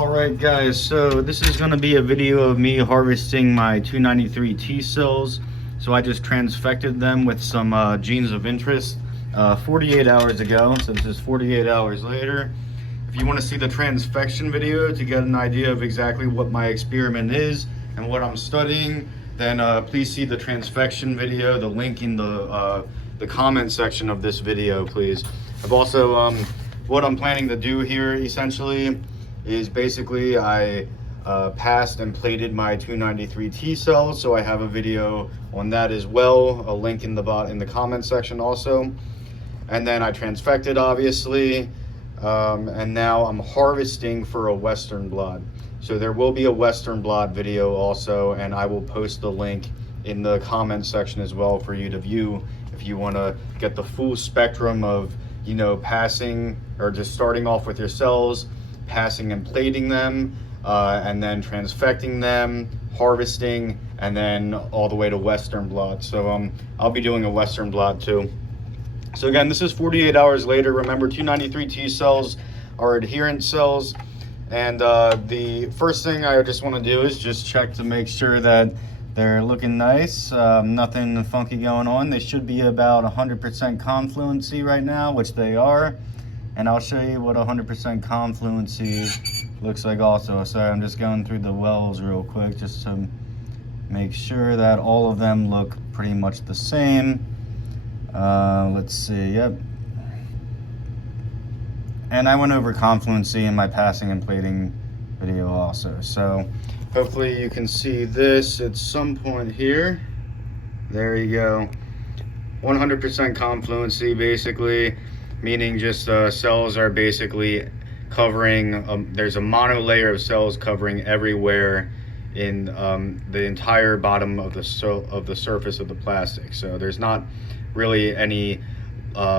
Alright guys, so this is going to be a video of me harvesting my 293 T cells. So I just transfected them with some genes of interest 48 hours ago, so this is 48 hours later. If you want to see the transfection video to get an idea of exactly what my experiment is and what I'm studying, then please see the transfection video, the link in the comment section of this video, please. I've also, what I'm planning to do here essentially is basically I passed and plated my 293 T cells, so I have a video on that as well, a link in the comment section also. And then I transfected, obviously, and now I'm harvesting for a Western Blot. So there will be a Western Blot video also, and I will post the link in the comment section as well for you to view if you want to get the full spectrum of, you know, passing or just starting off with your cells, passing and plating them, and then transfecting them, harvesting, and then all the way to Western Blot. So I'll be doing a Western Blot too. So again, this is 48 hours later. Remember, 293 T cells are adherent cells, and the first thing I just want to do is just check to make sure that they're looking nice, nothing funky going on. They should be about 100% confluency right now, which they are. And I'll show you what 100% confluency looks like also. So I'm just going through the wells real quick just to make sure that all of them look pretty much the same. Let's see, yep. And I went over confluency in my passing and plating video also. So hopefully you can see this at some point here. There you go. 100% confluency basically, meaning just cells are basically covering, there's a mono layer of cells covering everywhere in the entire bottom of the surface of the plastic. So there's not really any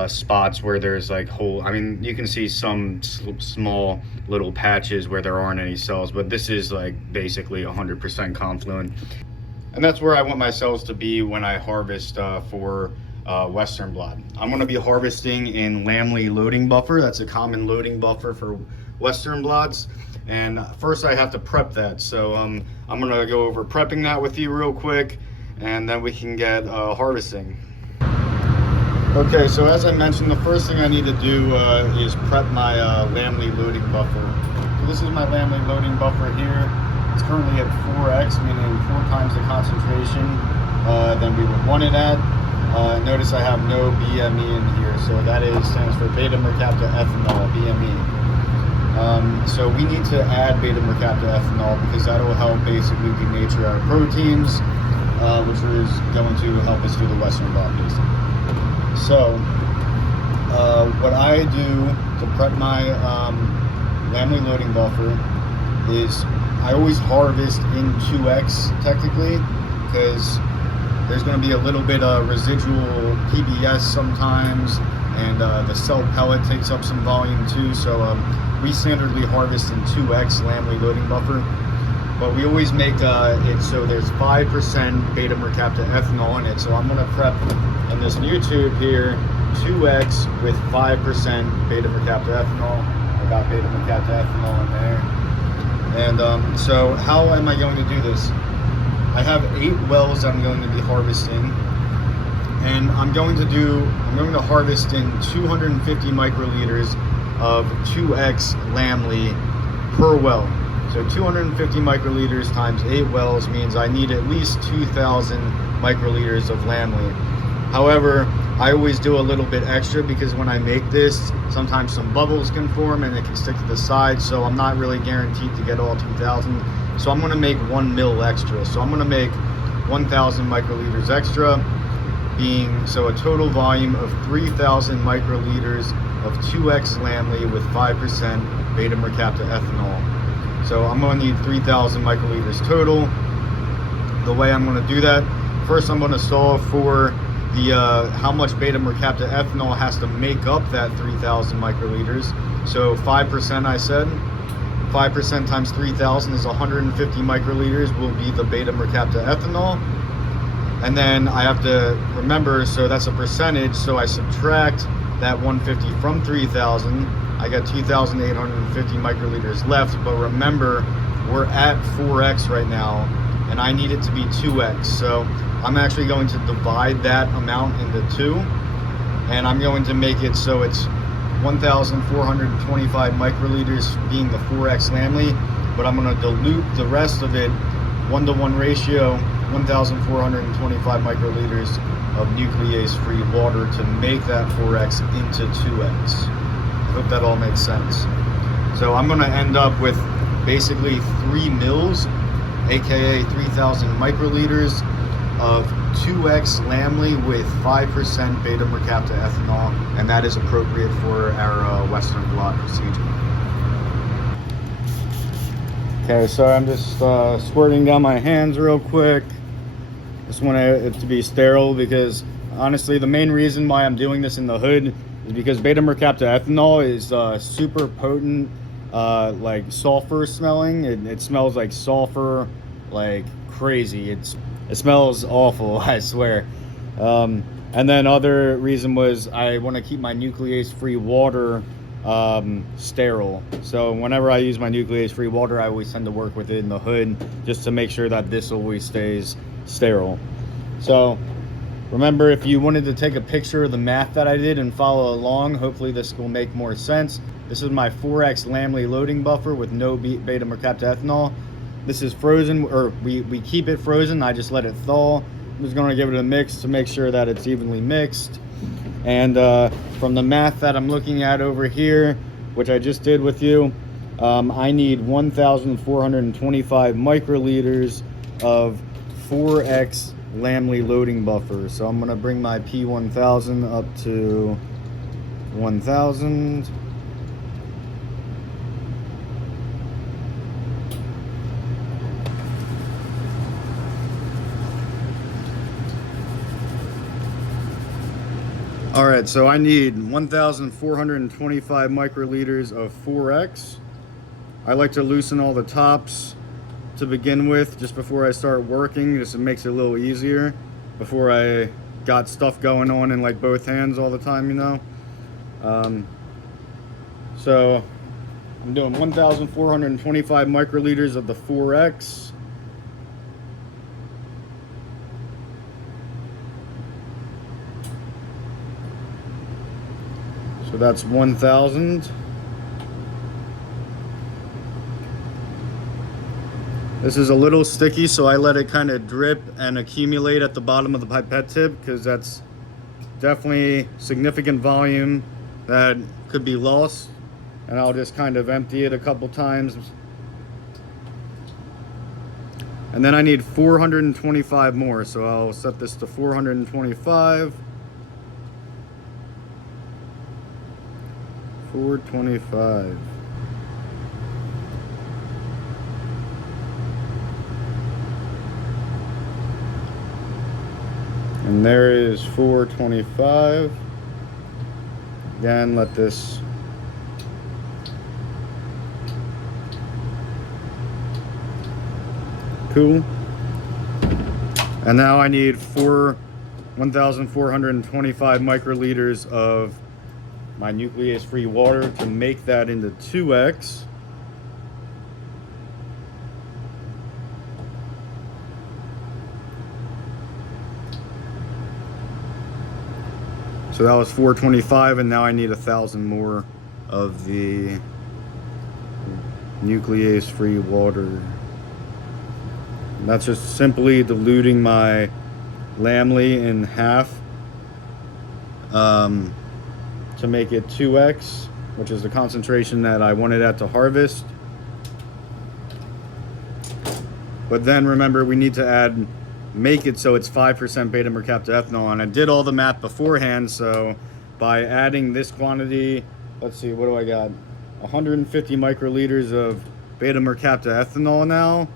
spots where there's like whole, I mean, you can see some small little patches where there aren't any cells, but this is like basically 100% confluent. And that's where I want my cells to be when I harvest for Western Blot. I'm going to be harvesting in Laemmli loading buffer. That's a common loading buffer for Western Blots. And first I have to prep that. So I'm going to go over prepping that with you real quick, and then we can get harvesting. Okay, so as I mentioned, the first thing I need to do is prep my Laemmli loading buffer. So this is my Laemmli loading buffer here. It's currently at 4x, meaning 4 times the concentration than we would want it at. Notice I have no BME in here, so that stands for beta-mercaptoethanol, BME. So we need to add beta-mercaptoethanol because that will help basically denature our proteins, which is going to help us do the Western Blot basically. So what I do to prep my Laemmli loading buffer is I always harvest in 2x technically, because there's going to be a little bit of residual PBS sometimes, and the cell pellet takes up some volume too. So we standardly harvest in 2x Laemmli loading buffer, but we always make it so there's 5% beta-mercaptoethanol in it. So I'm going to prep in this new tube here 2x with 5% beta-mercaptoethanol. I got beta-mercaptoethanol in there. And so how am I going to do this? I have 8 wells I'm going to be harvesting, and I'm going to harvest in 250 microliters of 2x Laemmli per well. So 250 microliters times 8 wells means I need at least 2,000 microliters of Laemmli. However, I always do a little bit extra because when I make this, sometimes some bubbles can form and it can stick to the side, so I'm not really guaranteed to get all 2,000. So I'm going to make 1 mil extra. So I'm going to make 1,000 microliters extra, being so a total volume of 3,000 microliters of 2x Laemmli with 5% beta-mercaptoethanol. So I'm going to need 3,000 microliters total. The way I'm going to do that, first I'm going to solve for the how much beta-mercaptoethanol has to make up that 3,000 microliters. So 5%, I said. 5% times 3,000 is 150 microliters will be the beta-mercaptoethanol. And then I have to remember, so that's a percentage, so I subtract that 150 from 3,000. I got 2,850 microliters left, but remember, we're at 4x right now, and I need it to be 2x. So I'm actually going to divide that amount into 2, and I'm going to make it so it's 1,425 microliters being the 4x Laemmli, but I'm going to dilute the rest of it 1-to-1 ratio, 1,425 microliters of nuclease-free water to make that 4x into 2x. I hope that all makes sense. So I'm going to end up with basically 3 mils, aka 3,000 microliters of 2x Laemmli with 5% beta mercapta ethanol, and that is appropriate for our Western Blot procedure. Okay, so I'm just squirting down my hands real quick. Just want it to be sterile, because honestly the main reason why I'm doing this in the hood is because beta mercapta ethanol is super potent, like sulfur smelling. It smells like sulfur like crazy. It smells awful, I swear. And then other reason was I want to keep my nuclease free water sterile. So whenever I use my nuclease free water, I always tend to work with it in the hood just to make sure that this always stays sterile. So remember, if you wanted to take a picture of the math that I did and follow along, hopefully this will make more sense. This is my 4x Laemmli loading buffer with no beta mercapta ethanol. This is frozen, or we keep it frozen. I just let it thaw. I'm just going to give it a mix to make sure that it's evenly mixed. And from the math that I'm looking at over here, which I just did with you, I need 1,425 microliters of 4x Laemmli loading buffer. So I'm going to bring my P1000 up to 1,000. All right, so I need 1,425 microliters of 4x. I like to loosen all the tops to begin with just before I start working, just it makes it a little easier before I got stuff going on in like both hands all the time, you know. So I'm doing 1,425 microliters of the 4x. So that's 1,000. This is a little sticky, so I let it kind of drip and accumulate at the bottom of the pipette tip, because that's definitely significant volume that could be lost. And I'll just kind of empty it a couple times. And then I need 425 more, so I'll set this to 425. 425. And there is 425. Again, let this cool. And now I need 1,425 microliters of my nuclease free water to make that into 2x. So that was 425, and now I need 1,000 more of the nuclease free water. And that's just simply diluting my Laemmli in half to make it 2x, which is the concentration that I wanted at to harvest. But then remember, we need to make it so it's 5% beta mercapta ethanol, and I did all the math beforehand. So by adding this quantity, let's see, what do I got? 150 microliters of beta mercapta ethanol now.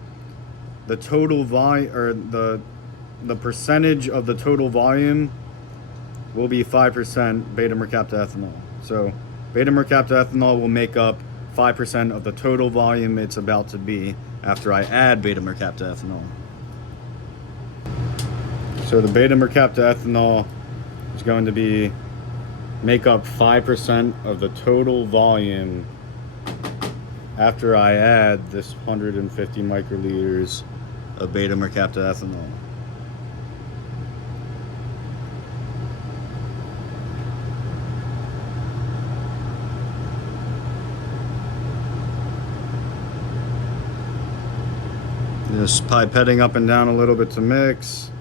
The total volume, or the percentage of the total volume will be 5% beta mercapta ethanol. So beta mercapta ethanol will make up 5% of the total volume it's about to be after I add beta mercapta ethanol. So the beta mercapta ethanol is going to be make up 5% of the total volume after I add this 150 microliters of beta-mercaptoethanol. Just pipetting up and down a little bit to mix.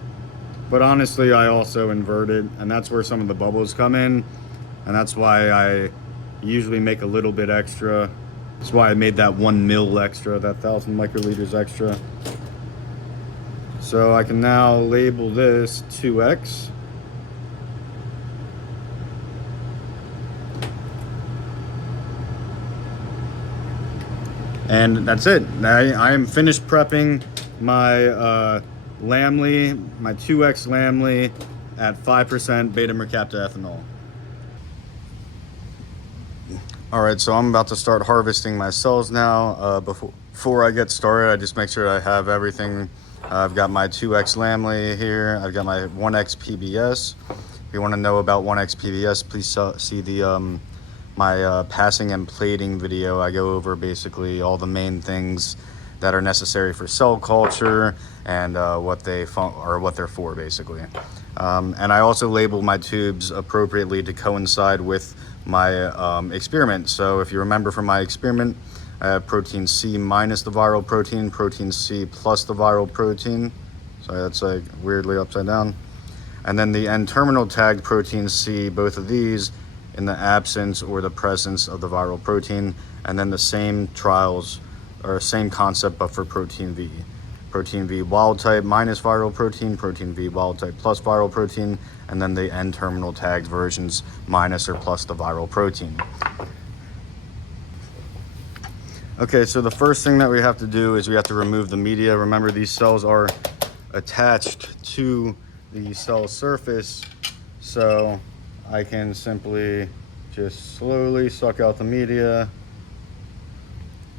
But honestly, I also invert it, and that's where some of the bubbles come in. And that's why I usually make a little bit extra. That's why I made that 1 mil extra, that 1,000 microliters extra. So I can now label this 2X. And that's it. I am finished prepping my Laemmli, my 2X Laemmli at 5% beta-mercaptoethanol. All right, so I'm about to start harvesting my cells now. Before I get started, I just make sure I have everything. I've got my 2X Laemmli here. I've got my 1X PBS. If you want to know about 1X PBS, please see the my passing and plating video. I go over basically all the main things that are necessary for cell culture and what they're for, basically. And I also label my tubes appropriately to coincide with my experiment. So if you remember from my experiment, I have protein C minus the viral protein, protein C plus the viral protein. Sorry, that's like weirdly upside down. And then the N-terminal tagged protein C, both of these in the absence or the presence of the viral protein. And then the same trials, or same concept, but for protein V. Protein V wild type minus viral protein, protein V wild type plus viral protein, and then the N-terminal tagged versions minus or plus the viral protein. Okay, so the first thing that we have to do is we have to remove the media. Remember, these cells are attached to the cell surface, so I can simply just slowly suck out the media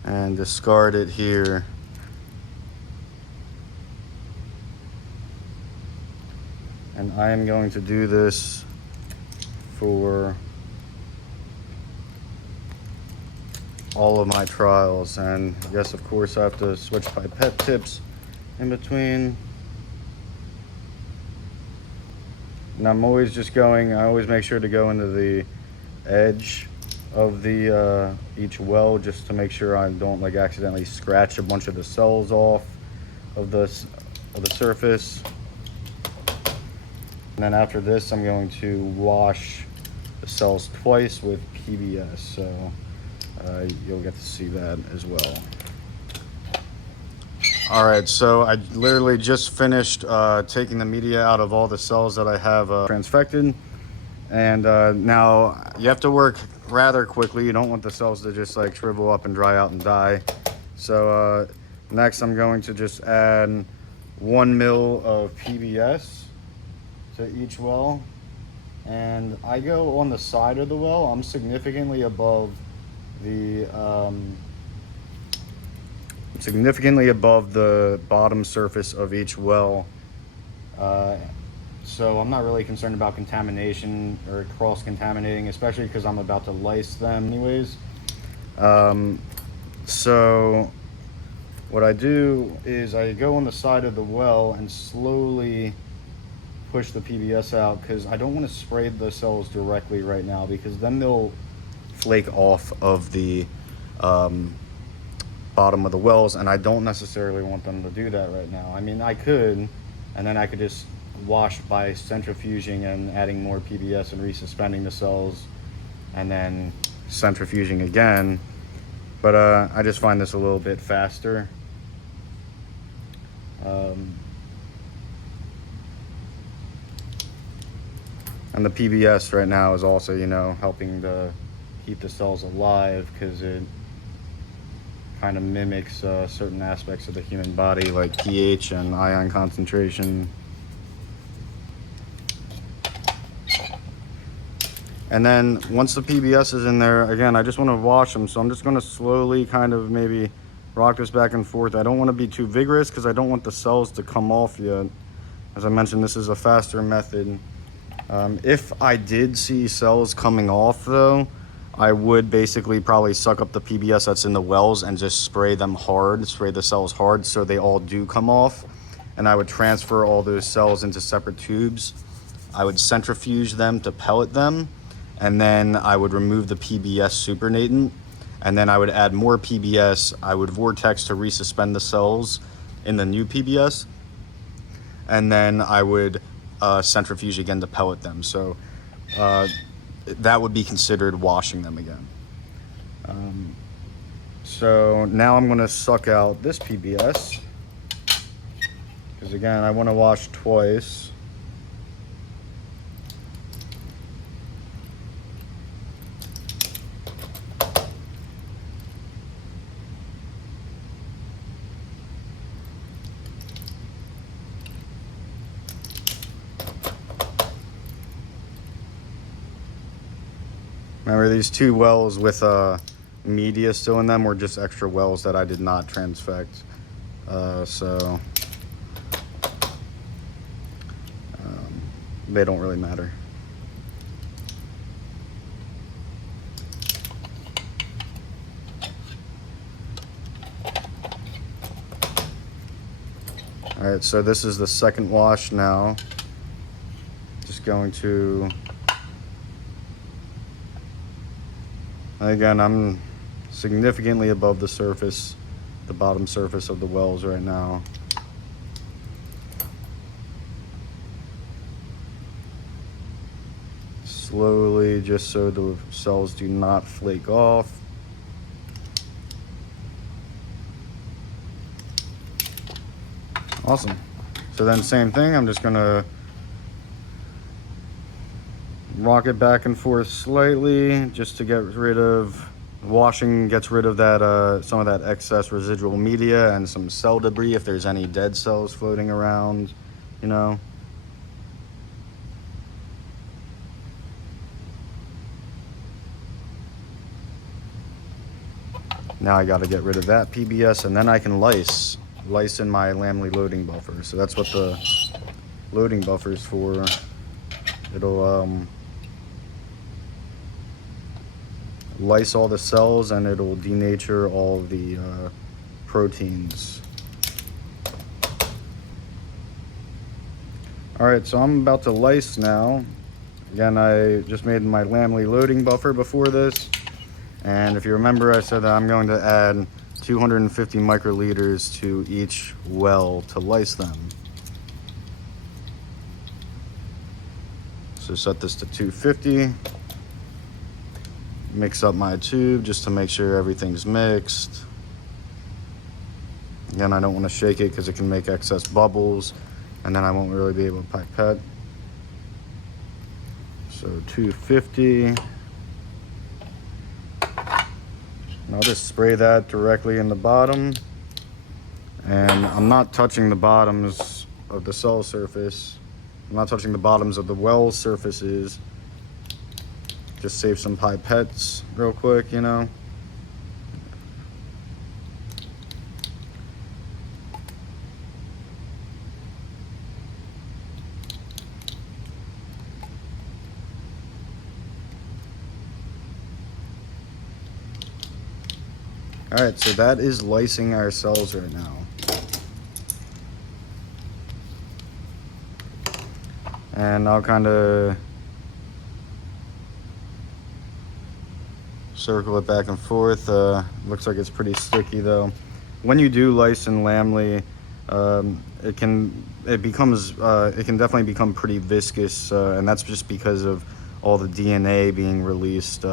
and discard it here. And I am going to do this for all of my trials. And yes, of course, I have to switch pipette tips in between. And I'm always just I always make sure to go into the edge of the each well, just to make sure I don't like accidentally scratch a bunch of the cells off of the surface. And then after this, I'm going to wash the cells twice with PBS, so you'll get to see that as well. All right, so I literally just finished taking the media out of all the cells that I have transfected. And now you have to work rather quickly. You don't want the cells to just like shrivel up and dry out and die. So next I'm going to just add 1 mil of PBS to each well. And I go on the side of the well. I'm significantly above the bottom surface of each well. So I'm not really concerned about contamination or cross-contaminating, especially because I'm about to lyse them anyways. So what I do is I go on the side of the well and slowly push the PBS out, because I don't want to spray the cells directly right now, because then they'll flake off of the bottom of the wells, and I don't necessarily want them to do that right now. I mean, I could, and then I could just wash by centrifuging and adding more PBS and resuspending the cells and then centrifuging again, but I just find this a little bit faster. And the PBS right now is also, you know, helping to keep the cells alive, because it kind of mimics certain aspects of the human body, like pH and ion concentration. And then once the PBS is in there, again, I just want to wash them. So I'm just going to slowly kind of maybe rock this back and forth. I don't want to be too vigorous because I don't want the cells to come off yet. As I mentioned, this is a faster method. If I did see cells coming off though, I would basically probably suck up the PBS that's in the wells and just spray them hard, spray the cells hard so they all do come off. And I would transfer all those cells into separate tubes. I would centrifuge them to pellet them, and then I would remove the PBS supernatant, and then I would add more PBS. I would vortex to resuspend the cells in the new PBS, and then I would centrifuge again to pellet them. So that would be considered washing them again. So now I'm gonna suck out this PBS, because again, I wanna wash twice. Remember, these 2 wells with media still in them were just extra wells that I did not transfect. So they don't really matter. All right, so this is the second wash now. Just going to, again, I'm significantly above the surface, the bottom surface of the wells right now. Slowly, just so the cells do not flake off. Awesome. So then same thing, I'm just gonna rock it back and forth slightly just to get rid of, washing gets rid of that some of that excess residual media and some cell debris if there's any dead cells floating around, you know. Now I got to get rid of that PBS, and then I can lyse in my Laemmli loading buffer. So that's what the loading buffer is for. It'll lyse all the cells, and it'll denature all the proteins. All right, so I'm about to lyse now. Again, I just made my Laemmli loading buffer before this. And if you remember, I said that I'm going to add 250 microliters to each well to lyse them. So set this to 250. Mix up my tube just to make sure everything's mixed. Again, I don't want to shake it because it can make excess bubbles, and then I won't really be able to pipette. So 250. And I'll just spray that directly in the bottom. And I'm not touching the bottoms of the cell surface. I'm not touching the bottoms of the well surfaces. Just save some pipettes real quick, you know. All right, so that is lysing our cells right now. And I'll kind of circle it back and forth. Looks like it's pretty sticky though. When you do lyse in Laemmli, it can definitely become pretty viscous, and that's just because of all the DNA being released.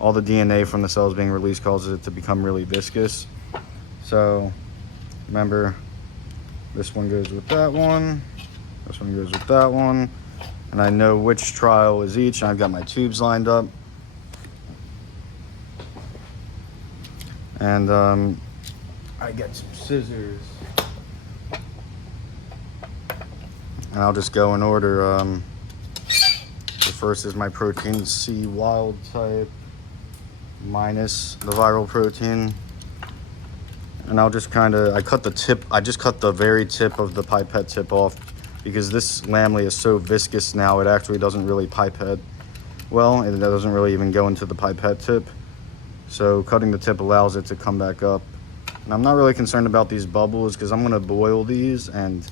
All the DNA from the cells being released causes it to become really viscous. So remember, this one goes with that one, this one goes with that one, and I know which trial is each. I've got my tubes lined up. And I get some scissors. And I'll just go in order. The first is my protein C wild type minus the viral protein. And I'll just kind of, I just cut the very tip of the pipette tip off because this Laemmli is so viscous now, it actually doesn't really pipette well. It doesn't really even go into the pipette tip. So cutting the tip allows it to come back up. And I'm not really concerned about these bubbles because I'm going to boil these and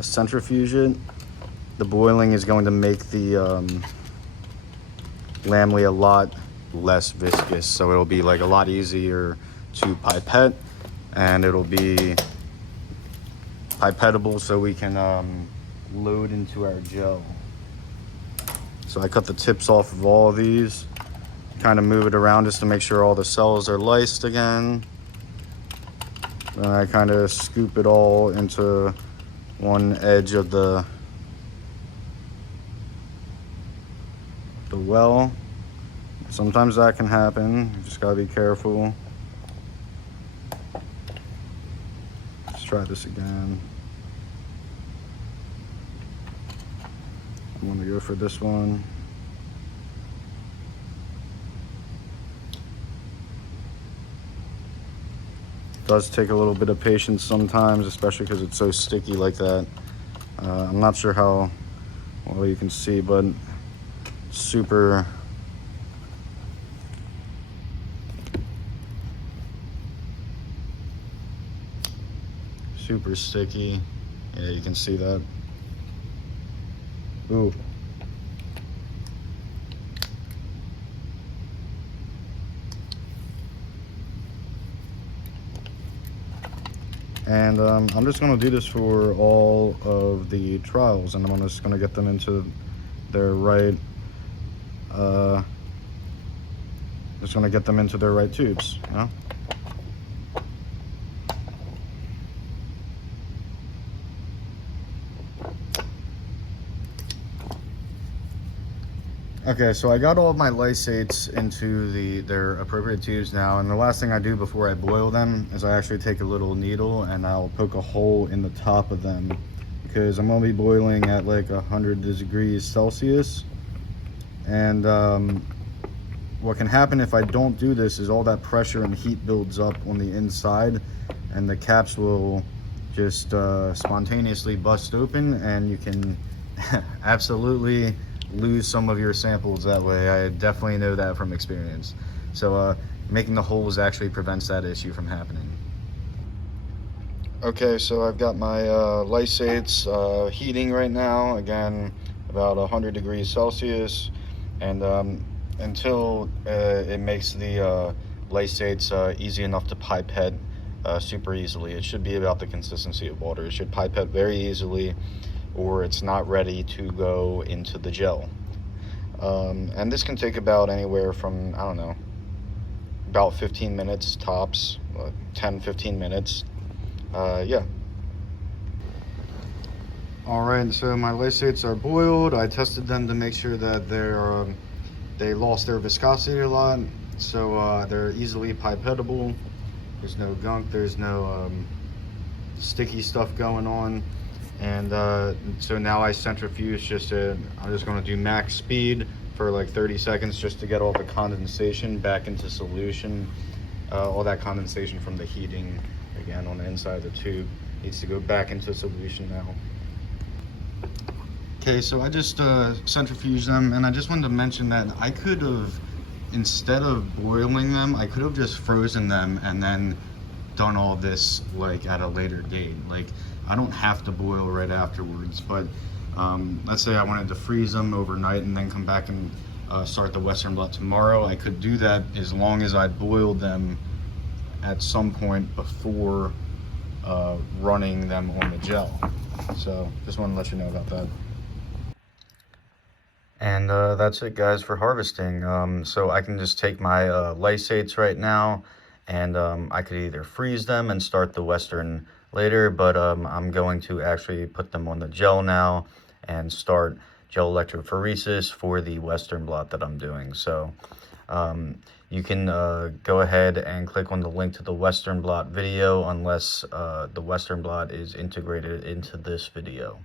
centrifuge it. The boiling is going to make the Laemmli a lot less viscous, so it'll be like a lot easier to pipette, and it'll be pipettable so we can load into our gel. So I cut the tips off of all of these, kind of move it around just to make sure all the cells are lysed again. Then I kind of scoop it all into one edge of the well. Sometimes that can happen, you just gotta be careful. Let's try this again. I'm gonna go for this one. It does take a little bit of patience sometimes, especially because it's so sticky like that. I'm not sure how well you can see, but it's super sticky. Yeah, you can see that. Ooh. And I'm just going to do this for all of the trials, and I'm just going to get them into their right, just going to get them into their right tubes, you know? Okay, so I got all of my lysates into their appropriate tubes now, and the last thing I do before I boil them is I actually take a little needle and I'll poke a hole in the top of them, because I'm going to be boiling at like 100 degrees Celsius. And what can happen if I don't do this is all that pressure and heat builds up on the inside, and the caps will just spontaneously bust open, and you can absolutely lose some of your samples that way. I definitely know that from experience. So making the holes actually prevents that issue from happening. Okay, so I've got my lysates heating right now, again about 100 degrees Celsius, and until it makes the lysates easy enough to pipette super easily. It should be about the consistency of water. It should pipette very easily, or it's not ready to go into the gel. And this can take about anywhere from, I don't know, about 15 minutes tops, 10-15 minutes. Yeah. All right, so my lysates are boiled. I tested them to make sure that they lost their viscosity a lot, so they're easily pipettable. There's no gunk, there's no sticky stuff going on. And so now I centrifuge I'm just going to do max speed for like 30 seconds just to get all the condensation back into solution. All that condensation from the heating, again, on the inside of the tube needs to go back into solution now. Okay, so I just centrifuged them, and I just wanted to mention that I could have, instead of boiling them, I could have just frozen them and then done all this like at a later date. Like, I don't have to boil right afterwards, but let's say I wanted to freeze them overnight and then come back and start the Western Blot tomorrow. I could do that as long as I boiled them at some point before running them on the gel. So just wanted to let you know about that. And that's it, guys, for harvesting. So I can just take my lysates right now, and I could either freeze them and start the Western later, but I'm going to actually put them on the gel now and start gel electrophoresis for the Western Blot that I'm doing. So you can go ahead and click on the link to the Western Blot video, unless the Western Blot is integrated into this video.